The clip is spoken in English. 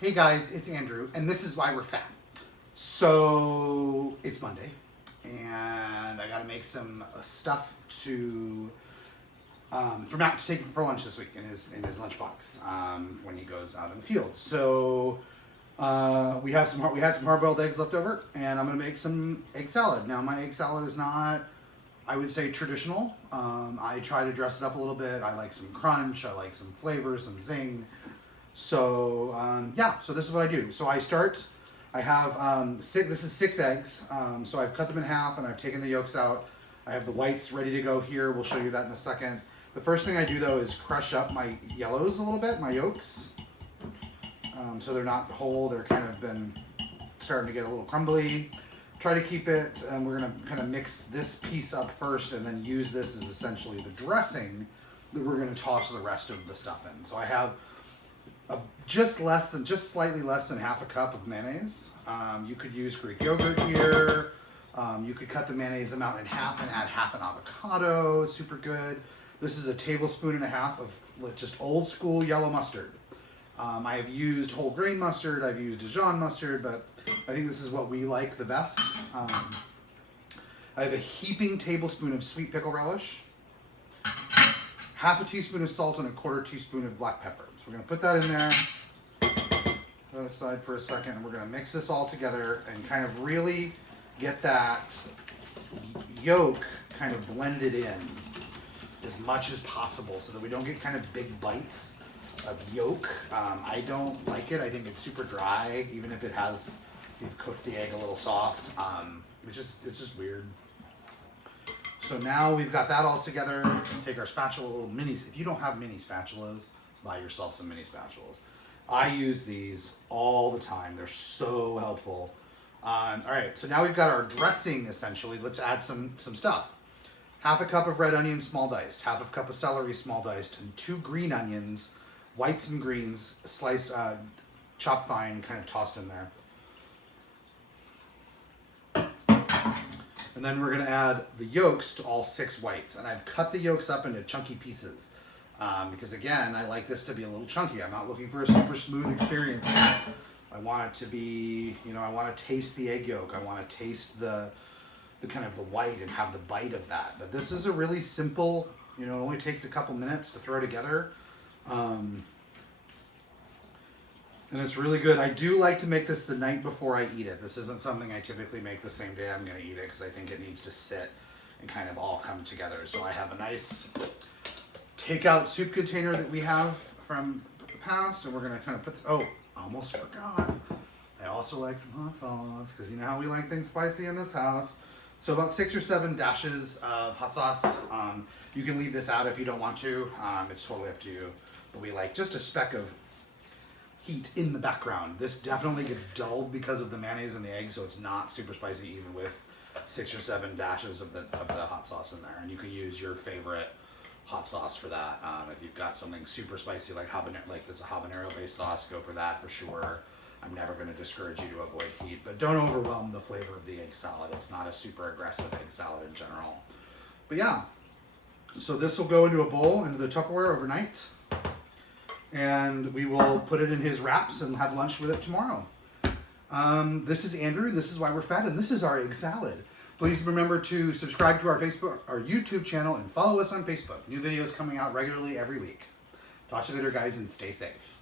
Hey guys, it's Andrew, and this is why we're fat. So it's Monday, and I got to make some stuff for Matt to take for lunch this week in his lunchbox when he goes out in the field. So we had some hard-boiled eggs left over, and I'm gonna make some egg salad. Now my egg salad is not, I would say, traditional. I try to dress it up a little bit. I like some crunch. I like some flavor, some zing. So yeah, so this is what I do. So I have this is 6 eggs. So I've cut them in half and I've taken the yolks out. I have the whites ready to go here. We'll show you that in a second. The first thing I do though is crush up my yellows a little bit, my yolks. So they're not whole, they're kind of been starting to get a little crumbly. Try to keep it, and we're gonna kind of mix this piece up first and then use this as essentially the dressing that we're gonna toss the rest of the stuff in. So I have just slightly less than half a cup of mayonnaise. You could use Greek yogurt here. You could cut the mayonnaise amount in half and add half an avocado. It's super good. This is a tablespoon and a half of just old school yellow mustard. I have used whole grain mustard. I've used Dijon mustard, but I think this is what we like the best. I have a heaping tablespoon of sweet pickle relish, half a teaspoon of salt, and a quarter teaspoon of black pepper. So we're gonna put that in there, put that aside for a second, and we're gonna mix this all together and kind of really get that yolk kind of blended in as much as possible so that we don't get kind of big bites of yolk. I don't like it. I think it's super dry, even if you've cooked the egg a little soft. It's just weird. So now we've got that all together. Take our spatula, little minis. If you don't have mini spatulas, buy yourself some mini spatulas. I use these all the time. They're so helpful. All right, so now we've got our dressing essentially. Let's add some stuff. Half a cup of red onion, small diced. Half a cup of celery, small diced, and 2 green onions, whites and greens, sliced, chopped fine, kind of tossed in there. And then we're gonna add the yolks to all 6 whites. And I've cut the yolks up into chunky pieces. Because again, I like this to be a little chunky. I'm not looking for a super smooth experience. I want it to be, I want to taste the egg yolk. I want to taste the kind of the white and have the bite of that. But this is a really simple, it only takes a couple minutes to throw together. And it's really good. I do like to make this the night before I eat it. This isn't something I typically make the same day I'm going to eat it because I think it needs to sit and kind of all come together. So I have a nice takeout soup container that we have from the past, and we're going to kind of put, I almost forgot. I also like some hot sauce because you know how we like things spicy in this house. So about 6 or 7 dashes of hot sauce. You can leave this out if you don't want to. It's totally up to you. But we like just a speck of heat in the background. This definitely gets dulled because of the mayonnaise and the egg, so it's not super spicy even with 6 or 7 dashes of the hot sauce in there. And you can use your favorite hot sauce for that. If you've got something super spicy like that's a habanero based sauce, go for that for sure. I'm never going to discourage you to avoid heat, but don't overwhelm the flavor of the egg salad. It's not a super aggressive egg salad in general. But yeah, so this will go into a bowl, into the Tupperware overnight, and we will put it in his wraps and have lunch with it tomorrow. This is Andrew, this is why we're fat, and this is our egg salad. Please remember to subscribe to our YouTube channel, and follow us on Facebook. New videos coming out regularly every week. Talk to you later, guys, and stay safe.